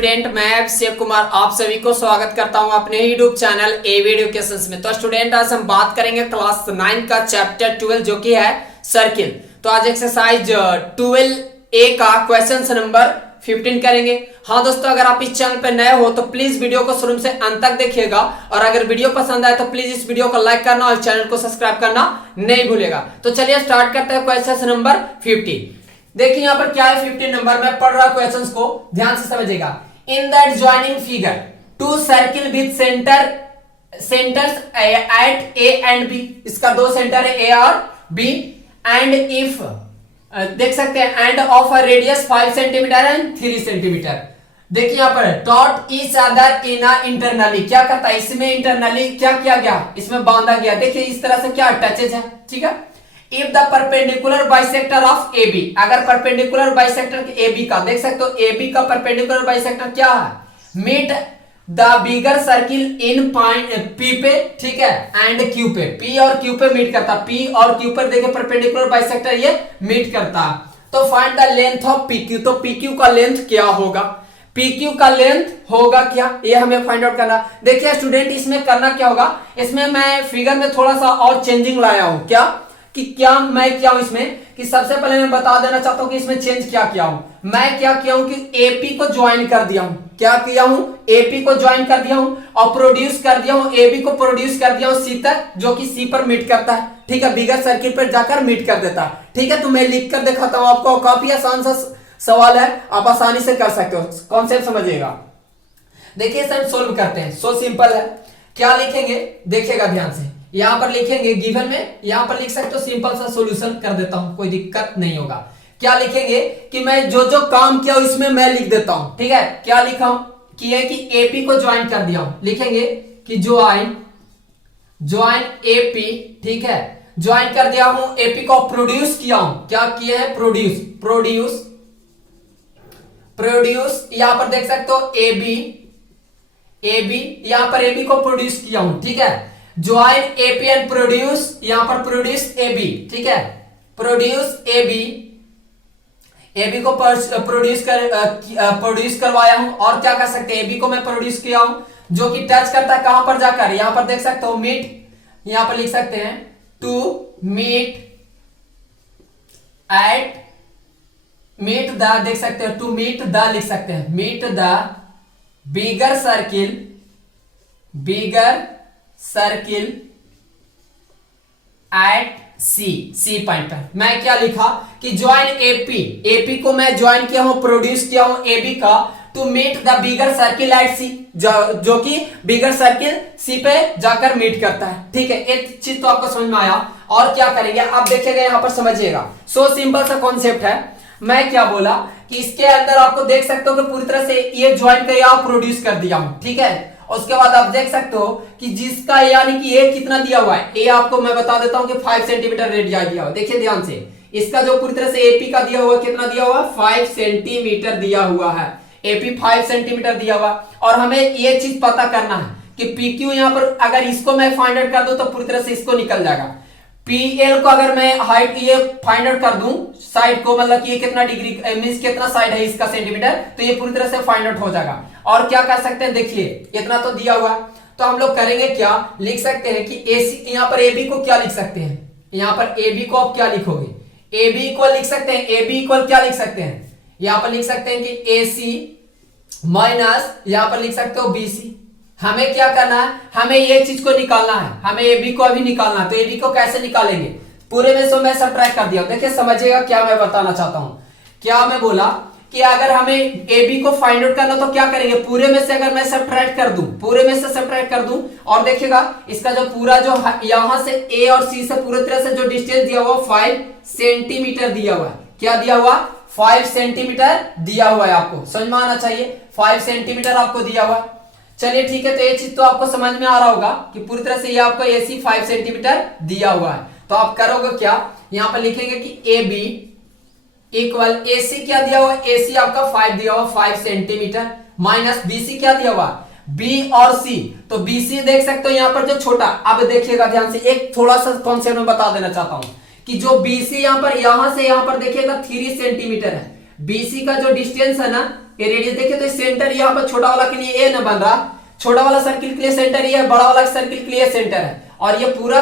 Student, मैं अभिषेक कुमार आप सभी को स्वागत करता हूं अपने यूट्यूब चैनल एवी एजुकेशन में। तो स्टूडेंट, आज हम बात करेंगे क्लास 9 का चैप्टर 12 जो कि है सर्किल। तो आज एक्सरसाइज 12A का क्वेश्चन नंबर 15 करेंगे। हाँ दोस्तों, अगर आप इस चैनल पर नए हो तो प्लीज वीडियो को शुरू से अंत तक देखिएगा, और अगर वीडियो पसंद आए तो प्लीज इस वीडियो को लाइक करना और चैनल को सब्सक्राइब करना नहीं भूलेगा। तो चलिए स्टार्ट करते हैं क्वेश्चन नंबर 50। देखिए यहाँ पर क्या है 15 नंबर, मैं पढ़ रहा क्वेश्चंस को ध्यान से समझिएगा। In that joining figure to circle with centres at A and B, इसका दो सेंटर है ए और बी, एंड इफ देख सकते हैं end of a radius 5 centimetre and 3 centimetre. देखिए यहाँ पर dot each other in internally, क्या करता है इसमें इंटरनली क्या किया गया, इसमें बांधा गया। देखिए इस तरह से क्या टचेज है, ठीक है। If the perpendicular bisector of A B, अगर परपेंडिकुलर बाइसेक्टर ए बी का देख सकते हो, ए बी का परपेंडिकुलर बाइसेक्टर क्या है, meet the bigger circle in point P पे, ठीक है, एंड क्यू पे, पी और क्यू पे मीट करता, पी और क्यू पर देखिए परपेंडिकुलर बाइसेक्टर ये मीट करता। तो find the length of P Q, तो पी क्यू का लेंथ क्या होगा, पी क्यू का लेंथ होगा क्या, ये हमें फाइंड आउट करना। देखिए स्टूडेंट, इसमें करना क्या होगा, इसमें मैं फिगर में थोड़ा सा और चेंजिंग लाया हूं। क्या कि क्या मैं क्या हूं इसमें कि सबसे पहले मैं बता देना चाहता हूं कि इसमें चेंज क्या किया हूं। मैं क्या किया हूं कि एपी को ज्वाइन कर दिया हूं, क्या किया हूं, एपी को ज्वाइन कर दिया हूं और प्रोड्यूस कर दिया हूं, एबी को प्रोड्यूस कर दिया हूं सी तक, जो कि सी पर मीट करता है, ठीक है, बिगर सर्किल पर जाकर मीट कर देता है, ठीक है। तो मैं लिख कर दिखाता हूं आपको, काफी आसान सा सवाल है, आप आसानी से कर सकते हो, कॉन्सेप्ट समझिएगा। देखिए सर सोल्व करते हैं, सो सिंपल है। क्या लिखेंगे देखिएगा ध्यान से, यहां पर लिखेंगे गिवन में, यहां पर लिख सकते हो, सिंपल सा सॉल्यूशन कर देता हूं, कोई दिक्कत नहीं होगा। क्या लिखेंगे कि मैं जो जो काम किया इसमें मैं लिख देता हूं, ठीक है। क्या लिखा हूं कि है कि एपी को ज्वाइन कर दिया हूं, लिखेंगे कि ज्वाइन एपी, ठीक है, ज्वाइन कर दिया हूं, एपी को प्रोड्यूस किया हूं, क्या किया है, प्रोड्यूस, यहां पर देख सकते हो एबी, यहां पर एबी को प्रोड्यूस किया हूं, ठीक है। ज्वाइन एपी एंड प्रोड्यूस, यहां पर प्रोड्यूस एबी, ठीक है, प्रोड्यूस एबी को प्रोड्यूस करवाया हूं, और क्या कर सकते हैं, एबी को मैं प्रोड्यूस किया हूं, जो कि टच करता है कहां पर जाकर, यहां पर देख सकते हो मीट, यहां पर लिख सकते हैं टू मीट द, देख सकते हो टू मीट द, लिख सकते हैं meet the bigger circle at C point पर। मैं क्या लिखा कि ज्वाइन एपी को मैं ज्वाइन किया हूं, प्रोड्यूस किया हूं एबी का, to meet the bigger circle at C, जो कि बिगर सर्किल सी पे जाकर मीट करता है, ठीक है। एक चीज तो आपको समझ में आया, और क्या करेंगे आप देखिएगा, यहां पर समझिएगा, सो सिंपल सा कॉन्सेप्ट है। मैं क्या बोला कि इसके अंदर आपको देख सकते हो कि पूरी तरह से ये ज्वाइन कर या प्रोड्यूस कर दिया हूं, ठीक है। उसके बाद आप देख सकते हो कि जिसका यानी कि ए कितना दिया हुआ है, ए आपको मैं बता देता हूं कि 5 सेंटीमीटर रेडियस दिया हुआ है। देखिए ध्यान से, इसका जो पूरी तरह से एपी का दिया हुआ कितना दिया हुआ है, 5 सेंटीमीटर दिया हुआ है, एपी 5 सेंटीमीटर दिया हुआ। और हमें ये चीज पता करना है कि पीक्यू यहां पर अगर इसको मैं फाइंड आउट कर दूं तो पूरी तरह से इसको निकल जाएगा। पीएल को अगर मैं हाइट ये फाइंड आउट कर दूं, साइड को, मतलब कि ये कितना डिग्री मींस कितना साइड है इसका सेंटीमीटर, तो ये पूरी तरह से फाइंड आउट हो जाएगा। और क्या कर सकते हैं, देखिए इतना तो दिया हुआ, तो हम लोग करेंगे क्या, लिख सकते हैं कि एसी, यहां पर एबी को क्या लिख सकते हैं, यहां पर एबी को आप क्या लिखोगे, एबी इक्वल लिख सकते हैं, एबी इक्वल क्या लिख सकते हैं, यहां पर लिख सकते हैं कि एसी माइनस, यहां पर लिख सकते हो बीसी। हमें क्या करना है, हमें ये चीज को निकालना है, हमें एबी को अभी निकालना है। तो एबी को कैसे निकालेंगे, पूरे में से मैं सब्ट्रैक्ट कर दिया। देखिए समझिएगा क्या मैं बताना चाहता हूं। क्या मैं बोला कि अगर हमें एबी को फाइंड आउट करना तो क्या करेंगे, पूरे में से अगर मैं सब्ट्रैक्ट कर दूं, पूरे में से सब्ट्रैक्ट कर दूं, और देखिएगा इसका जो पूरा जो यहां से ए और सी से पूरी तरह से जो डिस्टेंस दिया हुआ 5 सेंटीमीटर दिया हुआ है, क्या दिया हुआ, 5 सेंटीमीटर दिया हुआ है। आपको समझ में आना चाहिए, 5 सेंटीमीटर आपको दिया हुआ। चलिए ठीक है, तो ये चीज तो आपको समझ में आ रहा होगा कि पूरी तरह से ये आपका एसी 5 सेंटीमीटर दिया हुआ है। तो आप करोगे क्या, यहां पर लिखेंगे कि ए बी इक्वल एसी क्या दिया हुआ, एसी आपका 5 दिया हुआ 5 सेंटीमीटर, माइनस बीसी क्या दिया हुआ, बी और सी, तो बीसी देख सकते हो यहां पर जो छोटा। अब देखिएगा ध्यान से, एक थोड़ा सा कॉन्सेप्ट में बता देना चाहता हूं कि जो बीसी यहां पर, यहां से यहां पर देखिएगा 3 सेंटीमीटर है, बीसी का जो डिस्टेंस है ना, ये रेडियस देखिए तो सेंटर यहाँ पर छोटा वाला के लिए ए न बन रहा, छोटा वाला सर्किल के लिए सेंटर ये है, बड़ा वाला सर्किल के लिए सेंटर है। और ये पूरा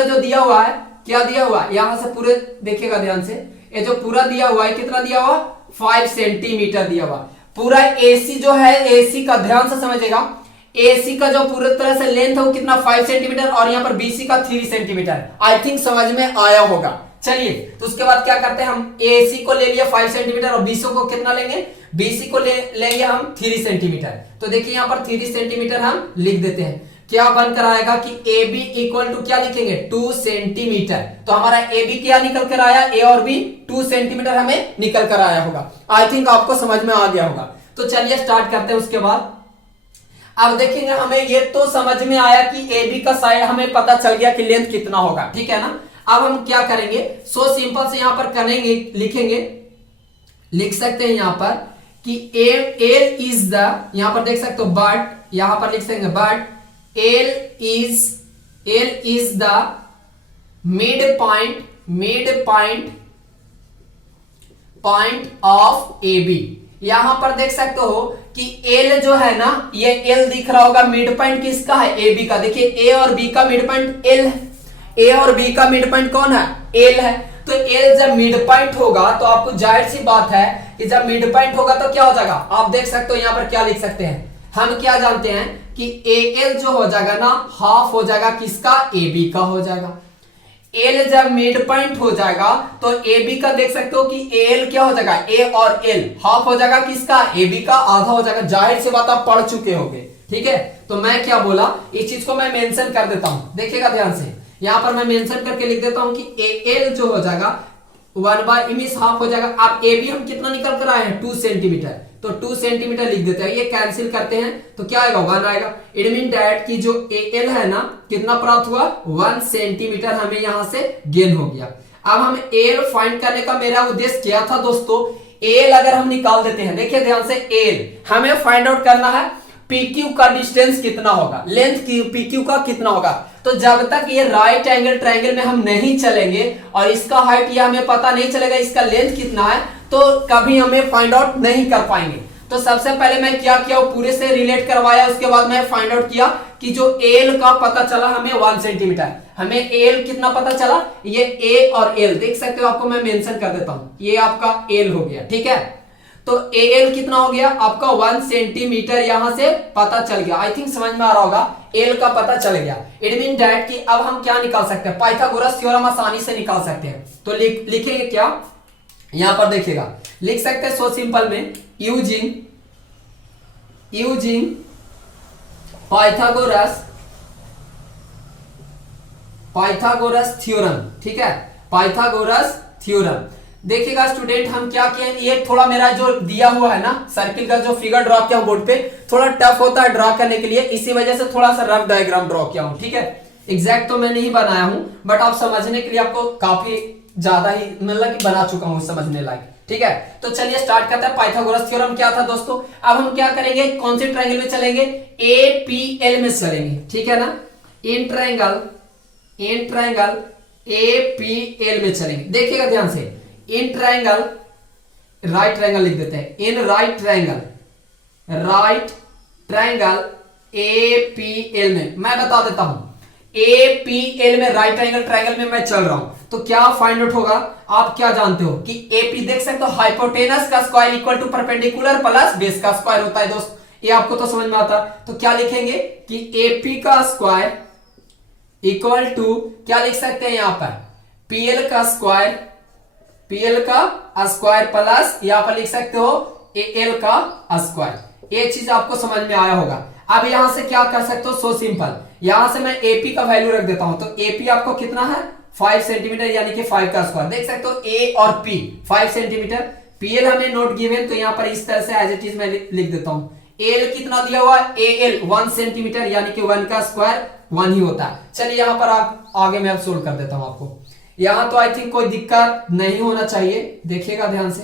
जो दिया हुआ है, क्या दिया हुआ है, यहां से पूरे देखिएगा ध्यान से, ये जो पूरा दिया हुआ है कितना दिया हुआ, 5 सेंटीमीटर दिया हुआ। पूरा एसी जो है, एसी का ध्यान से समझिएगा, एसी का जो पूरी तरह से लेंथ है वो कितना 5 सेंटीमीटर और यहाँ पर बीसी का 3 सेंटीमीटर। आई थिंक समझ में आया होगा। चलिए तो उसके बाद क्या करते हैं, हम एसी को ले लिया 5 सेंटीमीटर और बीसी को कितना लेंगे, बीसी को लेंगे हम 3 सेंटीमीटर। तो देखिए यहाँ पर 3 सेंटीमीटर हम लिख देते हैं। क्या बनकर आएगा कि AB इक्वल टू क्या लिखेंगे, 2 सेंटीमीटर। तो हमारा AB क्या निकल कर आया, A और B 2 सेंटीमीटर हमें निकल कर आया होगा। आई थिंक आपको समझ में आ गया होगा। तो चलिए स्टार्ट करते हैं। उसके बाद अब देखेंगे, हमें ये तो समझ में आया कि AB का साइड हमें पता चल गया कि लेंथ कितना होगा, ठीक है ना। अब हम क्या करेंगे, सो सिंपल से यहां पर करेंगे, लिख सकते हैं यहां पर कि L इज द, यहां पर देख सकते हो बट, यहां पर लिख सकते but L is the midpoint of AB। यहां पर देख सकते हो कि L जो है ना, ये L दिख रहा होगा, मिड पॉइंट किसका है, AB का। देखिए A और B का मिड पॉइंट L है, A और B का मिड पॉइंट कौन है, L है। तो L जब मिड पॉइंट होगा तो आपको जाहिर सी बात है कि जब मिड पॉइंट होगा तो क्या हो जाएगा, आप देख सकते हो यहां पर क्या लिख सकते हैं, हम क्या जानते हैं कि AL जो हो जाएगा ना, हाफ हो जाएगा किसका, AB का हो जाएगा। L जब मिड पॉइंट हो जाएगा तो AB का देख सकते हो कि AL क्या हो जाएगा, A और L हाफ हो जाएगा किसका, AB का आधा हो जाएगा। जाहिर सी बात आप पढ़ चुके होंगे, ठीक है। तो मैं क्या बोला, इस चीज को मैं मेंशन कर देता हूं, देखिएगा ध्यान से, यहां पर मैं मेंशन करके लिख देता हूं कि AL जो हो जाएगा 1/m हाफ हो जाएगा। अब AB हम कितना निकल कर आए हैं, 2 सेंटीमीटर, तो 2 सेंटीमीटर लिख देते हैं। ये कैंसिल करते हैं तो क्या आएगा, 1 आएगा। इट मीन दैट कि जो AL है ना, कितना प्राप्त हुआ, 1 सेंटीमीटर हमें यहां से गेन हो गया। अब हम AL फाइंड करने का मेरा उद्देश्य क्या था दोस्तों, AL अगर हम निकाल देते हैं, देखिए ध्यान से, AL हमें फाइंड आउट करना है PQ का डिस्टेंस कितना होगा, लेंथ PQ का कितना होगा। तो जब तक ये राइट एंगल ट्रायंगल में हम नहीं चलेंगे और इसका हाइट ये हमें पता नहीं चलेगा इसका लेंथ कितना है, तो कभी हमें फाइंड आउट नहीं कर पाएंगे। तो सबसे पहले मैं क्या किया, पूरे से रिलेट करवाया, उसके बाद मैं फाइंड आउट किया कि जो AL का पता चला हमें 1 सेंटीमीटर, हमें AL कितना पता चला, ये A और L देख सकते हो, आपको मैं मेंशन कर देता हूं, ये आपका L हो गया, ठीक है। तो AL कितना हो गया आपका, 1 सेंटीमीटर यहां से पता चल गया। आई थिंक समझ में आ रहा होगा, L का पता चल गया। इट मीन दैट कि अब हम क्या निकाल सकते हैं, पाइथागोरस थ्योरम आसानी से निकाल सकते हैं। तो लिखेंगे क्या, यहां पर देखिएगा, लिख सकते हैं सो सिंपल में, यूजिंग पाइथागोरस थ्योरम, ठीक है, पाइथागोरस थ्योरम। देखिएगा स्टूडेंट, हम क्या किए, ये थोड़ा मेरा जो दिया हुआ है ना सर्किल का जो फिगर ड्रॉ किया बोर्ड पे, थोड़ा टफ होता है ड्रॉ करने के लिए, इसी वजह से थोड़ा सा रफ डायग्राम ड्रॉ किया हूं, ठीक है। एग्जैक्ट तो मैं नहीं बनाया हूं, बट आप समझने के लिए आपको काफी ज्यादा ही मतलब कि बना चुका हूं समझने लायक, ठीक है। तो चलिए स्टार्ट करते हैं। पाइथागोरस थ्योरम क्या था दोस्तों, अब हम क्या करेंगे, कौन से ट्रायंगल में चलेंगे, APL में चलेंगे, ठीक है ना। इन ट्रायंगल APL में चलेंगे। देखिएगा ध्यान से, इन ट्रायंगल, राइट ट्रायंगल लिख देते हैं, इन राइट ट्रायंगल APL में मैं बता देता हूं, APL में राइट ट्रायंगल में मैं चल रहा हूं, तो क्या फाइंड आउट होगा, आप क्या जानते हो कि AP देख सकते हो, हाइपोटेनस का square equal to perpendicular plus base का स्क्वायर होता है दोस्त, ये आपको तो समझ में आता है। तो क्या लिखेंगे कि AP का स्क्वायर इक्वल टू क्या लिख सकते हैं यहां पर, PL का स्क्वायर प्लस यहां पर लिख सकते हो AL का स्क्वायर। ये चीज आपको समझ में आया होगा। अब यहां से क्या कर सकते हो, सो सिंपल, यहां से मैं AP का वैल्यू रख देता हूं, तो AP आपको कितना है, 5 सेंटीमीटर, यानी कि 5 का स्क्वायर। देख सकते हो A और P 5 सेंटीमीटर, PL हमें नोट गिवन, तो यहां पर इस तरह से एज इट इज मैं लिख देता हूं। AL कितना दिया हुआ है, AL 1 सेंटीमीटर, यानी कि 1 का स्क्वायर 1 ही होता है। चलिए यहां पर आप आगे मैं अब सोल्व कर देता हूं आपको, यहां तो आई थिंक कोई दिक्कत नहीं होना चाहिए, देखिएगा ध्यान से।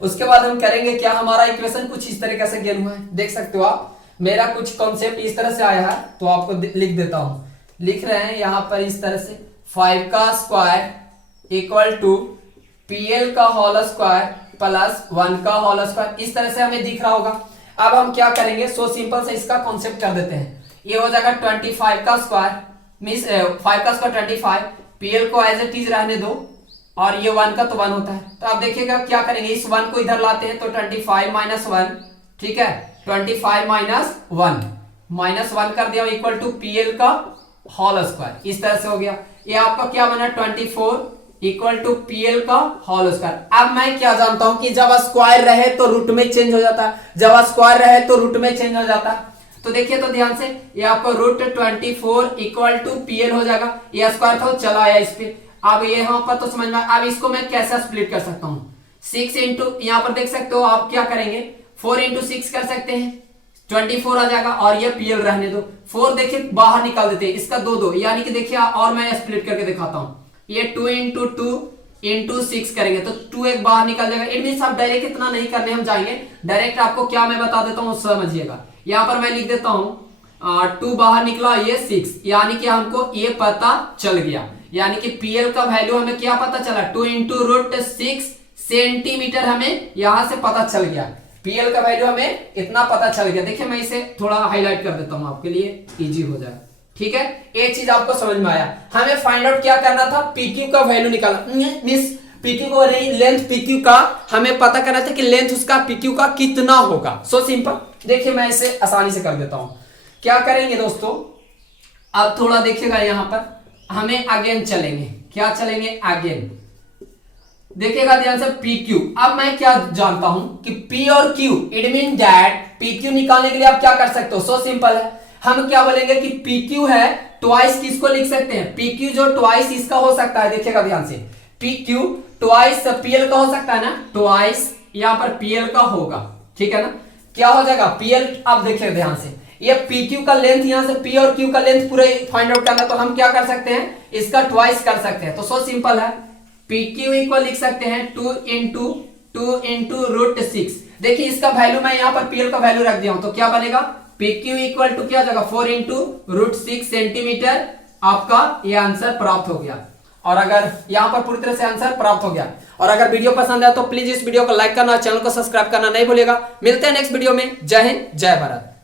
उसके बाद हम करेंगे क्या, हमारा इक्वेशन कुछ इस तरीके से गिवन हुआ है, देख सकते हो आप, मेरा कुछ कॉन्सेप्ट इस तरह से आया है, तो आपको लिख देता हूं, लिख रहे हैं यहां पर इस तरह से, 5 का स्क्वायर इक्वल टू PL का होल स्क्वायर प्लस 1 का होल स्क्वायर, इस तरह से हमें दिख रहा होगा। अब हम क्या करेंगे, सो सिंपल से इसका कॉन्सेप्ट कर देते हैं। ये हो जाएगा 25 का स्क्वायर मींस 5 का स्क्वायर 25, पीएल को एज इट इज रहने दो और ये 1 का तो 1 होता है। तो आप देखिएगा क्या करेंगे, इस 1 को इधर लाते हैं तो 25 माइनस 1, ठीक है, 25 माइनस 1 कर दिया इक्वल टू पीएल का होल स्क्वायर, इस तरह से हो गया। ये आपका क्या बना 24 इक्वल टू पीएल का होल स्क्वायर। अब मैं क्या जानता हूं कि जब स्क्वायर रहे तो रूट में चेंज हो जाता है, जब स्क्वायर रहे तो रूट में चेंज हो जाता है। तो देखिए तो ध्यान से, ये आपको रूट 24 इक्वल टू पीएल हो जाएगा, ये स्क्वायर था चला आया इस पे। अब यहाँ पर तो समझ में, अब इसको मैं कैसे स्प्लिट कर सकता हूँ, 6 इंटू, यहाँ पर देख सकते हो आप क्या करेंगे 4 इंटू 6 कर सकते हैं, 24 आ जाएगा और ये पीएल रहने दो। 4 देखिए बाहर निकाल देते हैं, इसका 2 यानी कि देखिए और मैं स्प्लिट करके दिखाता हूँ, ये 2 इंटू 2 इंटू 6 करेंगे तो 2 एक बाहर निकल जाएगा। इट मीन आप डायरेक्ट इतना नहीं करने हम जाएंगे, डायरेक्ट आपको क्या मैं बता देता हूँ समझिएगा। यहाँ पर मैं लिख देता हूँ 2 बाहर निकला ये 6, यानी कि हमको ये पता चल गया, यानी कि पीएल का वैल्यू हमें क्या पता चला 2 इंटू रूट 6 सेंटीमीटर हमें यहां से पता चल गया। पीएल का वैल्यू हमें इतना पता चल गया। देखिए मैं इसे थोड़ा हाईलाइट कर देता हूं आपके लिए इजी हो जाए, ठीक है। एक चीज आपको समझ में आया, हमें फाइंड आउट क्या करना था, पीक्यू का वैल्यू निकालना, मिस पीक्यू को नहीं, लेंथ पीक्यू का हमें पता करना था कि लेंथ उसका पीक्यू का कितना होगा। सो सिंपल, देखिए मैं इसे आसानी से कर देता हूं। क्या करेंगे दोस्तों, अब थोड़ा देखिएगा यहाँ पर हमें अगेन चलेंगे, क्या चलेंगे अगेन, देखिएगा ध्यान से PQ। अब मैं क्या जानता हूं कि P और Q, it mean that PQ निकालने के लिए आप क्या कर सकते हो, सो सिंपल है, हम क्या बोलेंगे कि PQ है ट्वाइस किसको लिख सकते हैं, PQ जो ट्वाइस इसका हो सकता है, देखिएगा ध्यान से PQ ट्वाइस PL का हो सकता है ना, ट्वाइस यहां पर PL का होगा, ठीक है ना, क्या हो जाएगा PL। अब देखिए ध्यान से, ये PQ का लेंथ यहां से P और Q का लेंथ पूरे फाइंड आउट करना, तो हम क्या कर सकते हैं, इसका ट्वाइस कर सकते हैं। तो सो सिंपल है, PQ इक्वल लिख सकते हैं 2 इंटू रूट 6। देखिए इसका वैल्यू मैं यहाँ पर PL का वैल्यू रख दिया हूं, तो क्या बनेगा PQ इक्वल टू क्या जाएगा 4 इंटू रूट 6 सेंटीमीटर। आपका ये आंसर प्राप्त हो गया, और अगर यहाँ पर पूरी तरह से आंसर प्राप्त हो गया। और अगर वीडियो पसंद आया तो प्लीज इस वीडियो को लाइक करना, चैनल को सब्सक्राइब करना नहीं भूलिएगा। मिलते हैं नेक्स्ट वीडियो में। जय हिंद, जय भारत।